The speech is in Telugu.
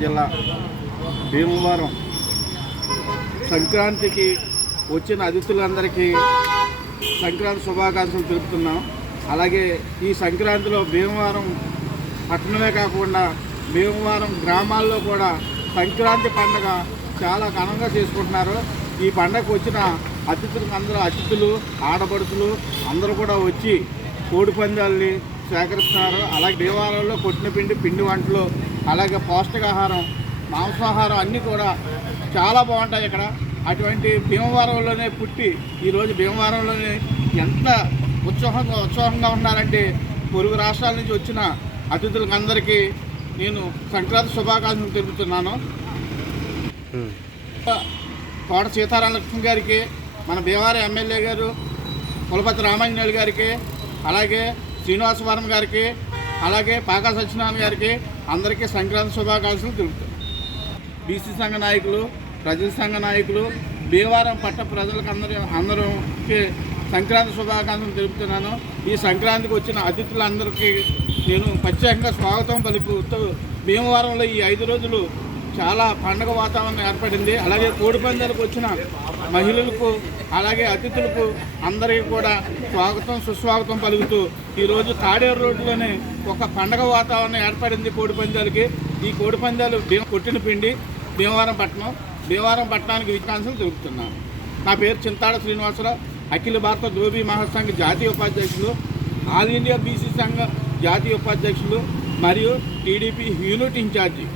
జిల్లా భీమవరం సంక్రాంతికి వచ్చిన అతిథులందరికీ సంక్రాంతి శుభాకాంక్షలు తెలుపుతున్నాం. అలాగే ఈ సంక్రాంతిలో భీమవరం పట్టణమే కాకుండా భీమవరం గ్రామాల్లో కూడా సంక్రాంతి పండుగ చాలా ఘనంగా చేసుకుంటున్నారు. ఈ పండుగకు వచ్చిన అతిథులు ఆడపడుచులు అందరూ కూడా వచ్చి కోడి పందాలని సేకరిస్తున్నారు. అలాగే భీమవరంలో కొట్టిన పిండి వంటలు, అలాగే పౌష్టికాహారం, మాంసాహారం అన్నీ కూడా చాలా బాగుంటాయి ఇక్కడ. అటువంటి భీమవరంలోనే పుట్టి ఈరోజు భీమవరంలోనే ఎంత ఉత్సాహంగా ఉన్నారంటే పొరుగు రాష్ట్రాల నుంచి వచ్చిన అతిథులకు అందరికీ నేను సంక్రాంతి శుభాకాంక్షలు తెలుపుతున్నాను. తోట సీతారామలక్ష్మి గారికి, మన భీమవరం ఎమ్మెల్యే గారు కులపతి రామాంజనేయులు గారికి, అలాగే శ్రీనివాసవరం గారికి, అలాగే పాకా సత్యనారాయణ గారికి అందరికీ సంక్రాంతి శుభాకాంక్షలు తెలుపుతున్నాను. బీసీ సంఘ నాయకులు, ప్రజల సంఘ నాయకులు, భీమవరం పట్ట ప్రజలకు అందరికి సంక్రాంతి శుభాకాంక్షలు తెలుపుతున్నాను. ఈ సంక్రాంతికి వచ్చిన అతిథులందరికీ నేను ప్రత్యేకంగా స్వాగతం పలుకుతూ భీమవరంలో ఈ 5 రోజులు చాలా పండగ వాతావరణం ఏర్పడింది. అలాగే కోడి పందాలకు వచ్చిన మహిళలకు, అలాగే అతిథులకు అందరికీ కూడా సుస్వాగతం పలుకుతూ ఈరోజు తాడేరు రోడ్డులోనే ఒక పండగ వాతావరణం ఏర్పడింది కోడి పందాలకి. ఈ కోడి పందాలు కొట్టిన పిండి భీమవరం పట్టణానికి వికాంక్షలు తెలుపుతున్నాను. నా పేరు చింతాడ శ్రీనివాసరావు, అఖిల భారత ధోబీ మహాసంఘ జాతీయ ఉపాధ్యక్షులు, ఆల్ ఇండియా బీసీ సంఘ జాతీయ ఉపాధ్యక్షులు మరియు టీడీపీ యూనిట్ ఇన్ఛార్జి.